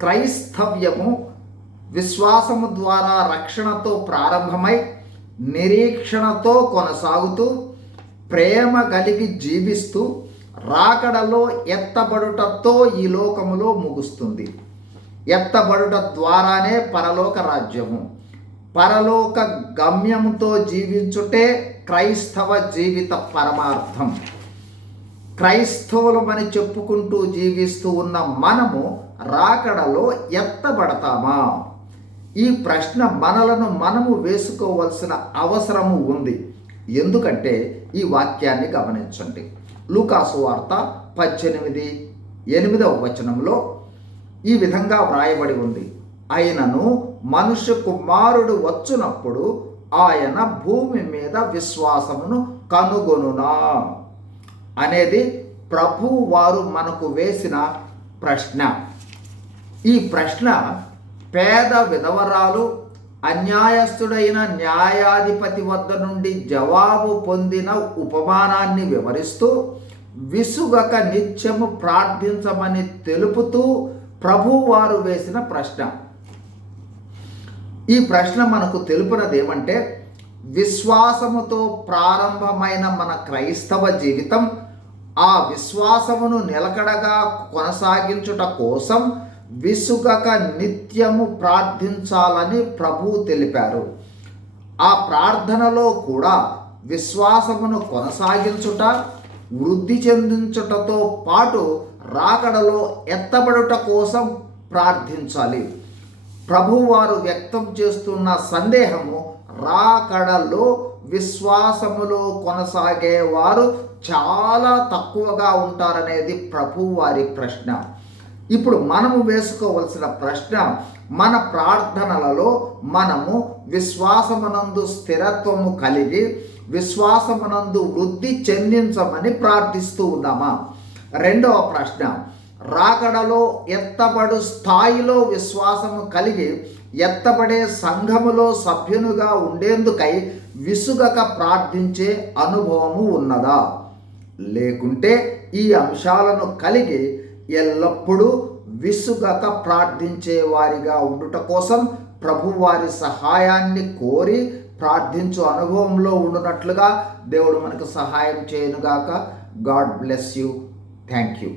క్రైస్తవ్యము విశ్వాసము ద్వారా రక్షణతో ప్రారంభమై నిరీక్షణతో కొనసాగుతూ ప్రేమ కలిగి జీవిస్తూ రాకడలో ఎత్తబడుటతో ఈ లోకములో ముగుస్తుంది. ఎత్తబడుట ద్వారానే పరలోక రాజ్యము. పరలోక గమ్యముతో జీవించుటే క్రైస్తవ జీవిత పరమార్థం. క్రైస్తవులమని చెప్పుకుంటూ జీవిస్తూ ఉన్న మనము రాకడలో ఎత్తబడతామా? ఈ ప్రశ్న మనము వేసుకోవలసిన అవసరము ఉంది. ఎందుకంటే ఈ వాక్యాన్ని గమనించండి. లూకాసు వార్త 18:8 వచనంలో ఈ విధంగా వ్రాయబడి ఉంది. ఆయనను మనుష్య కుమారుడు వచ్చునప్పుడు ఆయన భూమి మీద విశ్వాసమును కనుగొనునా అనేది ప్రభు వారు మనకు వేసిన ప్రశ్న. ఈ ప్రశ్న పేద విధవరాలు అన్యాయస్తుడైన న్యాయాధిపతి వద్ద నుండి జవాబు పొందిన ఉపమానాన్ని వివరిస్తూ విసుగక నిత్యము ప్రార్థించమని తెలుపుతూ ప్రభువారు వేసిన ప్రశ్న. ఈ ప్రశ్న మనకు తెలుపునది ఏమంటే, విశ్వాసముతో ప్రారంభమైన మన క్రైస్తవ జీవితం ఆ విశ్వాసమును నిలకడగా కొనసాగించుట కోసం విసుగక నిత్యము ప్రార్థించాలని ప్రభువు తెలిపారు. ఆ ప్రార్థనలో కూడా విశ్వాసమును కొనసాగించుట, వృద్ధి చెందించుటతో పాటు రాకడలో ఎత్తబడుట కోసం ప్రార్థించాలి. ప్రభువారు వ్యక్తం చేస్తున్న సందేహము, రాకడలో విశ్వాసములో కొనసాగేవారు చాలా తక్కువగా ఉంటారనేది ప్రభువారి ప్రశ్న. ఇప్పుడు మనము వేసుకోవలసిన ప్రశ్న, మన ప్రార్థనలలో మనము విశ్వాసమునందు స్థిరత్వము కలిగి విశ్వాసమునందు వృద్ధి చెందించమని ప్రార్థిస్తూ ఉన్నామా? రెండవ ప్రశ్న, రాకడలో ఎత్తబడు స్థాయిలో విశ్వాసము కలిగి ఎత్తబడే సంఘములో సభ్యునిగా ఉండేందుకై విసుగక ప్రార్థించే అనుభవము ఉన్నదా? లేకుంటే ఈ అంశాలను కలిగి ఎల్లప్పుడూ విసుగక ప్రార్థించే వారిగా ఉండుట కోసం ప్రభువారి సహాయాన్ని కోరి ప్రార్థించు అనుభవంలో ఉండునట్లుగా దేవుడు మనకు సహాయం చేయనుగాక. God bless you. Thank you.